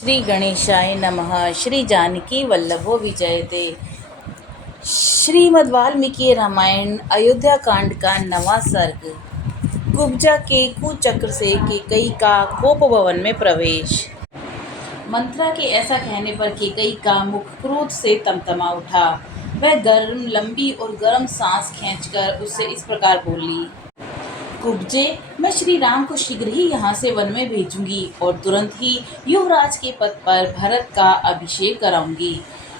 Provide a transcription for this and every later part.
श्री गणेशाय नमः। श्री जानकी वल्लभो विजयते। श्रीमद् वाल्मीकि रामायण अयोध्या कांड का 9वां सर्ग। कुब्जा के कुचक्र से केकई का कोप भवन में प्रवेश। मंत्रा के ऐसा कहने पर केकई का मुख क्रोध से तमतमा उठा। वह लंबी और गर्म सांस खींचकर उससे इस प्रकार बोली, कुब्जे, मैं श्री राम को शीघ्र ही यहाँ से वन में भेजूंगी और तुरंत ही युवराज के पद पर भरत का अभिषेक कराऊंगी।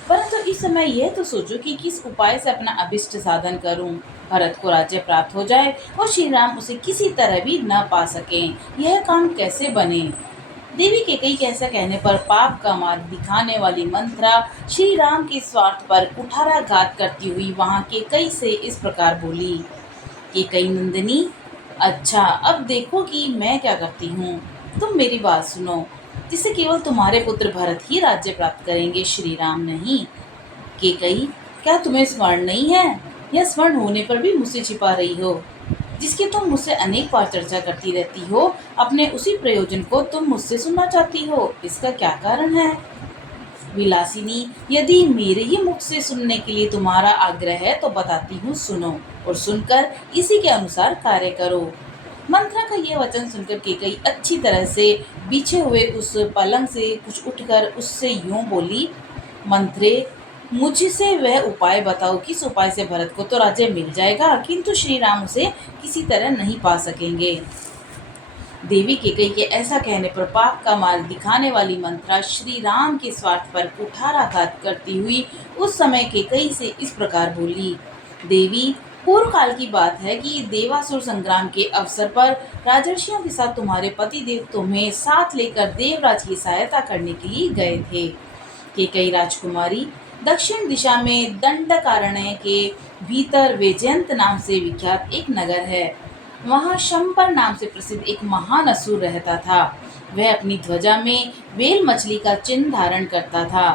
परंतु इस समय यह तो सोचो कि किस उपाय से अपना अभिष्ट साधन करूं। भरत को राज्य प्राप्त हो जाए और श्री राम उसे किसी तरह भी न पा सकें, यह काम कैसे बने। देवी के कई कैसा कहने पर पाप का मार्ग दिखाने वाली मंत्रा श्री राम के स्वार्थ पर कुठाराघात करती हुई वहां के कई से इस प्रकार बोली, कि कई नंदिनी, अच्छा अब देखो कि मैं क्या करती हूँ। तुम मेरी बात सुनो, जिससे केवल तुम्हारे पुत्र भरत ही राज्य प्राप्त करेंगे, श्री राम नहीं। केकई, क्या तुम्हें स्मरण नहीं है, या स्मरण होने पर भी मुझसे छिपा रही हो? जिसकी तुम मुझसे अनेक बार चर्चा करती रहती हो, अपने उसी प्रयोजन को तुम मुझसे सुनना चाहती हो, इसका क्या कारण है? विलासिनी, यदि मेरे ही मुख से सुनने के लिए तुम्हारा आग्रह है तो बताती हूँ, सुनो और सुनकर इसी के अनुसार कार्य करो। मंत्रा का यह वचन सुनकर केकई अच्छी तरह से बिछे हुए उस पलंग से कुछ उठकर उससे यूं बोली, मंत्रे, मुझसे वह उपाय बताओ, किस उपाय से भरत को तो राज्य मिल जाएगा, किंतु श्री राम उसे किसी तरह नहीं पा सकेंगे। देवी केकई के ऐसा कहने पर पाप का मार्ग दिखाने वाली मंत्रा श्री राम के स्वार्थ पर कुठाराघात करती हुई उस समय केकई से इस प्रकार बोली, देवी, पूर्व काल की बात है कि देवासुर संग्राम के अवसर पर राजर्षियों के साथ तुम्हारे पतिदेव तुम्हें साथ लेकर देवराज की सहायता करने के लिए गए थे। केकई राजकुमारी, दक्षिण दिशा में दंडकारण्य के भीतर वैजयंत नाम से विख्यात एक नगर है। वहाँ शंपर नाम से प्रसिद्ध एक महान असुर रहता था। वह अपनी ध्वजा में वेल मछली का चिन्ह धारण करता था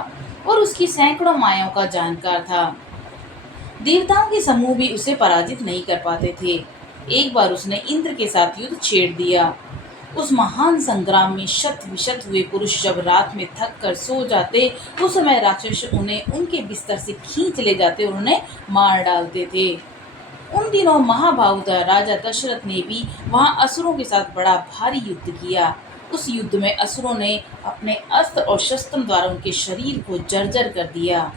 और उसकी सैकड़ों मायाओं का जानकार था। देवताओं के समूह भी उसे पराजित नहीं कर पाते थे। एक बार उसने इंद्र के साथ युद्ध छेड़ दिया। उस महान संग्राम में शत विशत हुए पुरुष जब रात में थक कर सो जाते, उस समय राक्षस उन्हें उनके बिस्तर से खींच ले जाते और उन्हें मार डालते थे। उन दिनों महाभावुता राजा दशरथ ने भी वहां असुरों के साथ बड़ा भारी युद्ध किया। उस युद्ध में असुरों ने अपने अस्त्र और शस्त्रों द्वारा उनके शरीर को जर्जर कर दिया।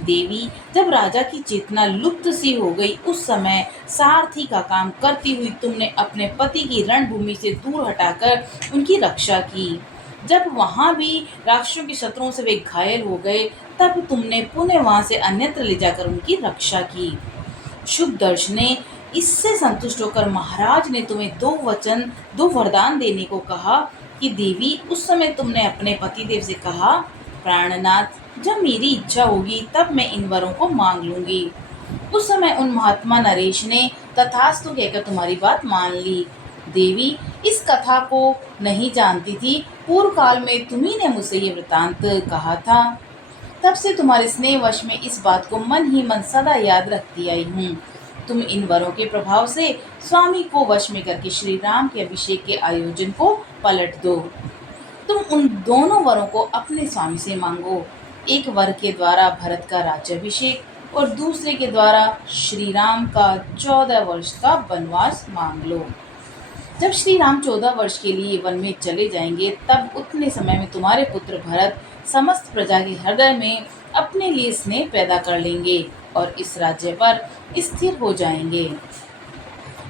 देवी, जब राजा की चेतना लुप्त सी हो गई, उस समय सारथी का काम करती हुई तुमने अपने पति की रणभूमि से दूर हटाकर उनकी रक्षा की। जब वहां भी राक्षसों के शत्रुओं से वे घायल हो गए, तब तुमने पुनः वहां से अन्यत्र ले जाकर उनकी रक्षा की। शुभ दर्श ने इससे संतुष्ट होकर महाराज ने तुम्हें दो वरदान देने को कहा कि देवी, उस समय तुमने अपने पतिदेव से कहा, प्राणनाथ, जब मेरी इच्छा होगी तब मैं इन वरों को मांग लूंगी। उस समय उन महात्मा नरेश ने तथास्तु कहकर तुम्हारी बात मान ली। देवी, इस कथा को नहीं जानती थी, पूर्व काल में तुम्ही ने मुझसे ये वृतांत कहा था। तब से तुम्हारे स्नेहवश में इस बात को मन ही मन सदा याद रखती आई हूँ। तुम इन वरों के प्रभाव से स्वामी को वश में करके श्री राम के अभिषेक के आयोजन को पलट दो। तुम उन दोनों वरों को अपने स्वामी से मांगो। एक वर के द्वारा भरत का राज्याभिषेक और दूसरे के द्वारा श्री राम का 14 वर्ष का वनवास मांग लो। जब श्री राम 14 वर्ष के लिए वन में चले जाएंगे, तब उतने समय में तुम्हारे पुत्र भरत समस्त प्रजा के हृदय में अपने लिए स्नेह पैदा कर लेंगे और इस राज्य पर स्थिर हो जाएंगे।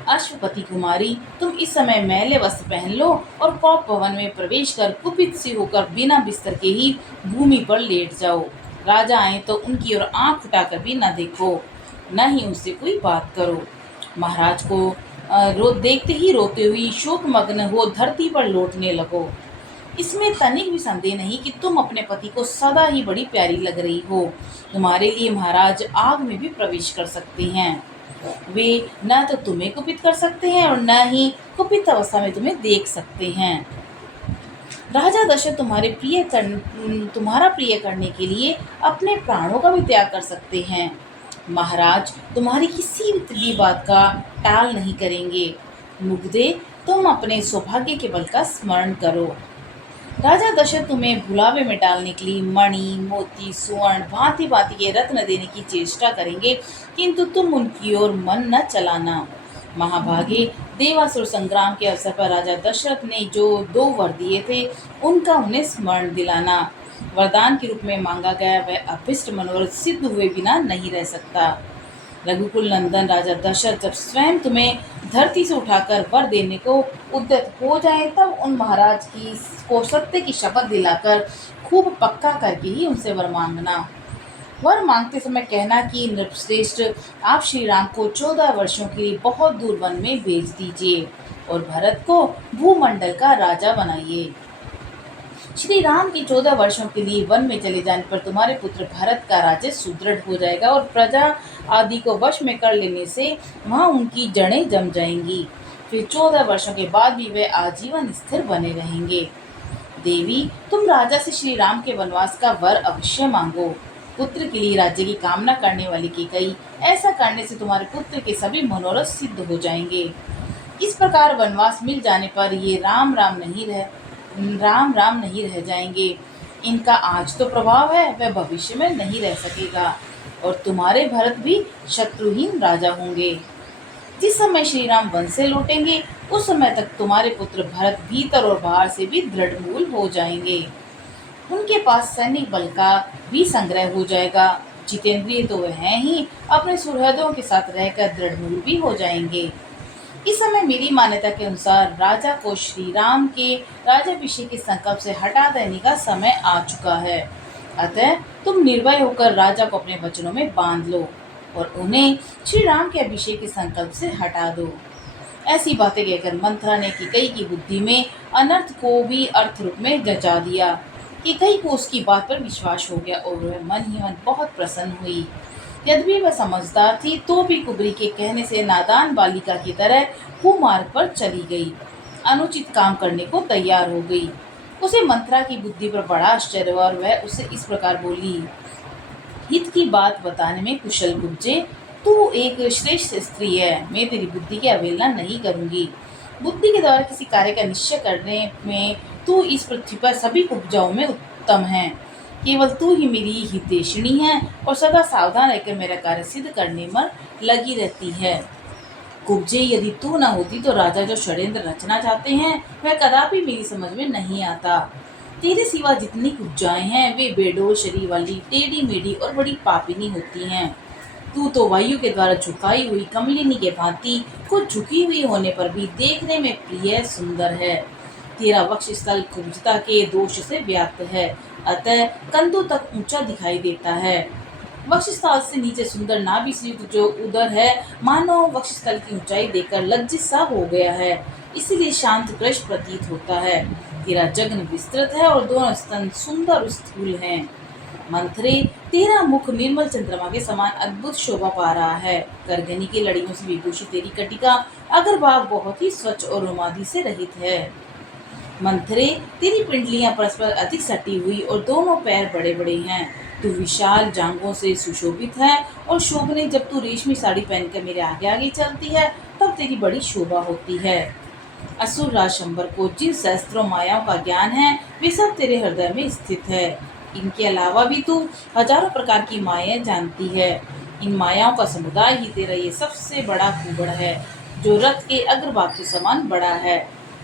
अश्वपति कुमारी, तुम इस समय मैले वस्त्र पहन लो और कौप भवन में प्रवेश कर कुपित सी होकर बिना बिस्तर के ही भूमि पर लेट जाओ। राजा आए तो उनकी ओर आंख उठाकर भी न देखो, न ही उनसे कोई बात करो। महाराज को देखते ही रोते हुई शोकमग्न हो धरती पर लौटने लगो। इसमें तनिक भी संदेह नहीं कि तुम अपने पति को सदा ही बड़ी प्यारी लग रही हो। तुम्हारे लिए महाराज आग में भी प्रवेश कर सकते हैं। वे न तो तुम्हें कुपित कर सकते हैं और न ही कुपित अवस्था में तुम्हें देख सकते हैं। राजा दशरथ तुम्हारा प्रिय करने के लिए अपने प्राणों का भी त्याग कर सकते हैं। महाराज तुम्हारी किसी भी बात का टाल नहीं करेंगे। मुग्धे, तुम अपने सौभाग्य के बल का स्मरण करो। राजा दशरथ तुम्हें भुलावे में डालने के लिए मणि, मोती, स्वर्ण, भांति भांति के रत्न देने की चेष्टा करेंगे, किंतु तुम उनकी ओर मन न चलाना। महाभागे, देवासुर संग्राम के अवसर पर राजा दशरथ ने जो 2 वर दिए थे, उनका उन्हें स्मरण दिलाना। वरदान के रूप में मांगा गया वह अभिष्ट मनोरथ सिद्ध हुए बिना नहीं रह सकता। रघुकुल नंदन राजा दशरथ जब स्वयं तुम्हें धरती से उठाकर वर देने को उद्यत हो जाए, तब उन महाराज की को सत्य की शपथ दिलाकर खूब पक्का करके ही उनसे वर मांगना। वर मांगते समय कहना कि नृपश्रेष्ठ, आप श्री राम को 14 वर्षों के लिए बहुत दूर वन में भेज दीजिए और भरत को भूमंडल का राजा बनाइए। श्री राम के 14 वर्षों के लिए वन में चले जाने पर तुम्हारे पुत्र भरत का राज्य सुदृढ़ हो जाएगा और प्रजा आदि को वश में कर लेने से वहाँ उनकी जड़ें जम जाएंगी। फिर 14 वर्षों के बाद भी वे आजीवन स्थिर बने रहेंगे। देवी, तुम राजा से श्री राम के वनवास का वर अवश्य मांगो। पुत्र के लिए राज्य की कामना करने वाली कैकेयी, ऐसा करने से तुम्हारे पुत्र के सभी मनोरथ सिद्ध हो जाएंगे। इस प्रकार वनवास मिल जाने पर ये राम राम नहीं रह जाएंगे। इनका आज तो प्रभाव है, वह भविष्य में नहीं रह सकेगा और तुम्हारे भरत भी शत्रुहीन राजा होंगे। जिस समय श्री राम वन से लौटेंगे, उस समय तक तुम्हारे पुत्र भरत भीतर और बाहर से भी दृढ़मूल हो जाएंगे। उनके पास सैनिक बल का भी संग्रह हो जाएगा। जितेंद्रिय तो वह हैं ही, अपने सुहृदों के साथ रहकर दृढ़मूल भी हो जाएंगे। इस समय मेरी मान्यता के अनुसार राजा को श्री राम के राज्याभिषेक के संकल्प से हटा देने का समय आ चुका है। अतः तुम निर्भय होकर राजा को अपने वचनों में बांध लो और उन्हें श्री राम के अभिषेक के संकल्प से हटा दो। ऐसी बातें कहकर मंथरा ने कैकेयी की बुद्धि में अनर्थ को भी अर्थ रूप में जचा दिया। कैकेयी को उसकी बात पर विश्वास हो गया और वह मन ही मन बहुत प्रसन्न हुई। यद्यपि वह समझदार थी, तो भी कुबरी के कहने से नादान बालिका की तरह कुमार्ग पर चली गई, अनुचित काम करने को तैयार हो गई। उसे मंथरा की बुद्धि पर बड़ा आश्चर्य हुआ और वह उससे इस प्रकार बोली, हित की बात बताने में कुशल कुब्जे, तू एक श्रेष्ठ स्त्री है, मैं तेरी बुद्धि की अवहेलना नहीं करूंगी। बुद्धि के द्वारा किसी कार्य का निश्चय करने में तू इस पृथ्वी पर सभी उपजाओं में उत्तम है। केवल तू ही मेरी हितैषिणी है और सदा सावधान रहकर मेरा कार्य सिद्ध करने में लगी रहती है। कुब्जे, यदि तू न होती तो राजा जो षड्यंत्र रचना चाहते हैं वह कदापि मेरी समझ में नहीं आता। तेरे सिवा जितनी कुब्जाएं हैं वे बेडोल शरीर वाली, टेढ़ी मेढ़ी और बड़ी पापिनी होती हैं। तू तो वायु के द्वारा झुकाई हुई कमलिनी के भांति कुछ झुकी हुई होने पर भी देखने में प्रिय सुंदर है। तेरा वक्षस्थल कुब्जता के दोष से व्याप्त है, अतः कंधों तक ऊंचा दिखाई देता है। वक्षस्थल से नीचे सुंदर नाभि से युक्त जो उदर है, मानो वक्षस्थल की ऊंचाई देखकर लज्जित सा हो गया है, इसीलिए शांत कृष्ण प्रतीत होता है। तेरा जघन विस्तृत है और दोनों स्तन सुंदर स्थूल हैं। मंथरे, तेरा मुख निर्मल चंद्रमा के समान अद्भुत शोभा पा रहा है। करगनी की लड़ियों से विभूषित तेरी कटिका अग्रभाग बहुत ही स्वच्छ और रोमादी से रहित है। मंथरे, तेरी पिंडलियां परस्पर अधिक सटी हुई और दोनों पैर बड़े बड़े हैं। तू विशाल जांघों से सुशोभित है और शोभने जब तू रेशमी साड़ी पहनकर मेरे आगे आगे चलती है, तब तेरी बड़ी शोभा होती है। असुर राज शंबर को जिन सहस्त्रों मायाओं का ज्ञान है, वे सब तेरे हृदय में स्थित है। इनके अलावा भी तू हजारों प्रकार की मायाएं जानती है। इन मायाओं का समुदाय ही तेरा ये सबसे बड़ा कुबड़ है, जो रथ के अग्रभाग के समान बड़ा है।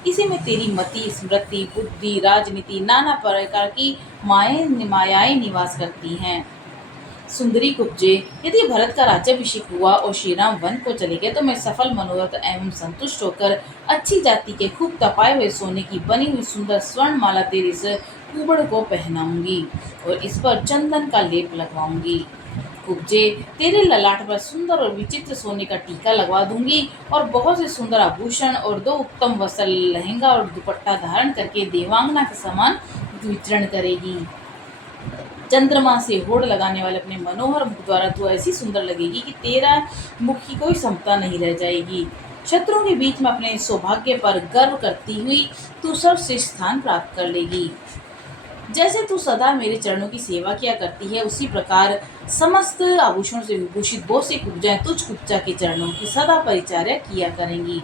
इसी में तेरी मति, स्मृति, बुद्धि, राजनीति, नाना प्रकार की मायाएं निवास करती हैं। सुंदरी कुब्जे, यदि भरत का राज्याभिषेक हुआ और श्री राम वन को चले गए, तो मैं सफल मनोरथ एवं संतुष्ट होकर अच्छी जाति के खूब तपाए हुए सोने की बनी हुई सुंदर स्वर्ण माला तेरे इस कुबड़ को पहनाऊंगी और इस पर चंदन का लेप लगवाऊंगी। कुब्जे, तेरे ललाट पर सुंदर और विचित्र सोने का टीका लगवा दूंगी और बहुत से सुंदर आभूषण और 2 उत्तम वस्त्र, लहंगा और दुपट्टा धारण करके देवांगना के समान विचरण करेगी। चंद्रमा से होड़ लगाने वाले अपने मनोहर मुख द्वारा तू ऐसी सुंदर लगेगी कि तेरा मुख की कोई समता नहीं रह जाएगी। शत्रुओं के बीच में अपने सौभाग्य पर गर्व करती हुई तू सर्वश्रेष्ठ स्थान प्राप्त कर लेगी। जैसे तू सदा मेरे चरणों की सेवा किया करती है, उसी प्रकार समस्त आभूषणों से विभूषित बहुत सी कुब्जाएं तुझ कुब्जा के चरणों की सदा परिचर्या किया करेंगी।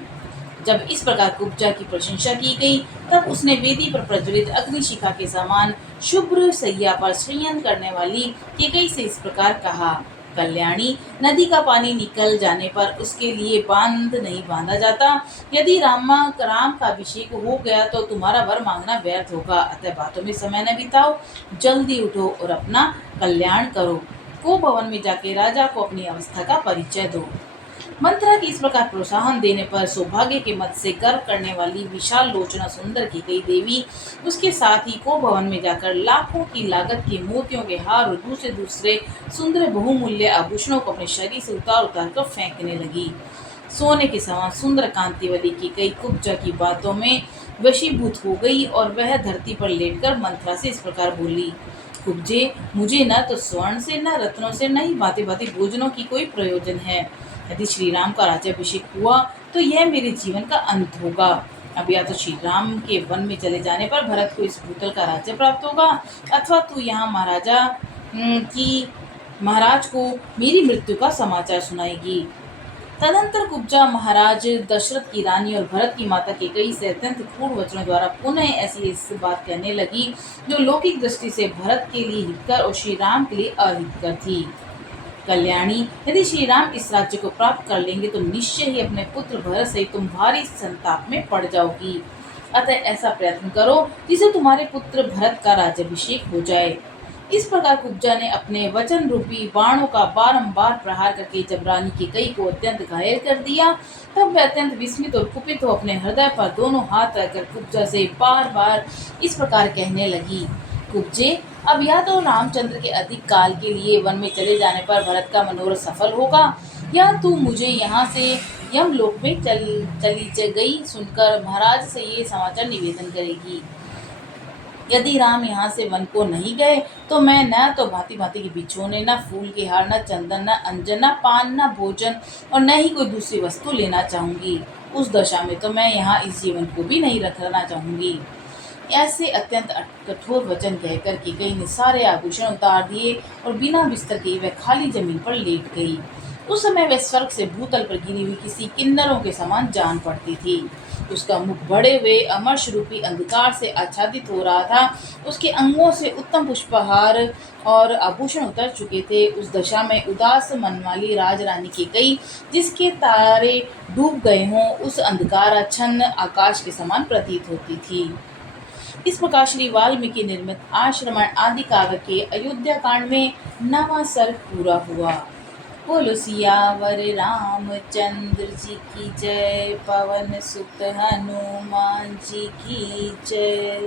जब इस प्रकार कुब्जा की प्रशंसा की गई, तब उसने वेदी पर प्रज्वलित अग्निशिखा के समान शुभ्र सैया पर शयन करने वाली केकई से इस प्रकार कहा, कल्याणी, नदी का पानी निकल जाने पर उसके लिए बांध नहीं बांधा जाता। यदि राम का अभिषेक हो गया तो तुम्हारा वर मांगना व्यर्थ होगा। अतः बातों में समय न बिताओ, जल्दी उठो और अपना कल्याण करो। को भवन में जाके राजा को अपनी अवस्था का परिचय दो। मंत्रा की इस प्रकार प्रोत्साहन देने पर सौभाग्य के मत से गर्व करने वाली विशाल लोचना सुंदर की गई देवी उसके साथ ही को भवन में जाकर लाखों की लागत के मोतियों के हार और दूसरे दूसरे सुंदर बहुमूल्य आभूषणों को अपने शरीर से उतार उतार कर फेंकने लगी। सोने के समान सुंदर कांति वाली की गई कुब्जा की बातों में वशीभूत हो गई और वह धरती पर लेटकर मंत्रा से इस प्रकार बोली, कुब्जे, मुझे न तो स्वर्ण से न रत्नों से न ही भांति भांति भोजनों की कोई प्रयोजन है। यदि श्री राम का राज्याभिषेक हुआ तो यह मेरे जीवन का अंत होगा। अब या तो श्री राम के वन में चले जाने पर भरत को इस भूतल का राज्य प्राप्त होगा, अथवा तू यहाँ महाराज को मेरी मृत्यु का समाचार सुनाएगी। तदंतर कुब्जा महाराज दशरथ की रानी और भरत की माता केकई से अत्यंत क्रूर वचनों द्वारा पुनः ऐसी बात कहने लगी जो लौकिक दृष्टि से भरत के लिए हितकर और श्री राम के लिए अहितकर थी। कल्याणी, यदि श्री राम इस राज्य को प्राप्त कर लेंगे तो निश्चय ही अपने पुत्र भरत से तुम भारी संताप में पड़ जाओगी। अतः ऐसा प्रयत्न करो जिसे तुम्हारे पुत्र भरत का राज्याभिषेक हो जाए। इस प्रकार कुब्जा ने अपने वचन रूपी बाणों का बारंबार प्रहार करके जब रानी केकई को अत्यंत घायल कर दिया, तब वह अत्यंत विस्मित और कुपित हो अपने हृदय पर दोनों हाथ रखकर कुब्जा से बार बार इस प्रकार कहने लगी, कुब्जे, अब या तो रामचंद्र के अधिक काल के लिए वन में चले जाने पर भरत का मनोरथ सफल होगा, या तू मुझे यहाँ से यमलोक में चली गई सुनकर महाराज से ये समाचार निवेदन करेगी। यदि राम यहाँ से वन को नहीं गए तो मैं न तो भांति भांति के बिछोने, न फूल के हार, न चंदन, न अंजन, न पान, न भोजन और न ही कोई दूसरी वस्तु लेना चाहूँगी। उस दशा में तो मैं यहाँ इस जीवन को भी नहीं रखना चाहूँगी। ऐसे अत्यंत कठोर वचन कहकर केकई ने सारे आभूषण उतार दिए और बिना बिस्तर के वह खाली जमीन पर लेट गई। उस समय वह स्वर्ग से भूतल पर गिरी हुई किसी किन्नरों के समान जान पड़ती थी। उसका मुख बड़े हुए अमर्ष रूपी अंधकार से आच्छादित हो रहा था। उसके अंगों से उत्तम पुष्पहार और आभूषण उतर चुके थे। उस दशा में उदास मन वाली राजरानी केकई, जिसके तारे डूब गए हों, उस अंधकाराच्छन्न आकाश के समान प्रतीत होती थी। इस प्रकार श्री वाल्मीकि निर्मित आश्रमण आदि काव्य के अयोध्या कांड में 9वां सर्ग पूरा हुआ। बोलो सियावर रामचंद्र जी की जय, पवन सुत हनुमान जी की जय।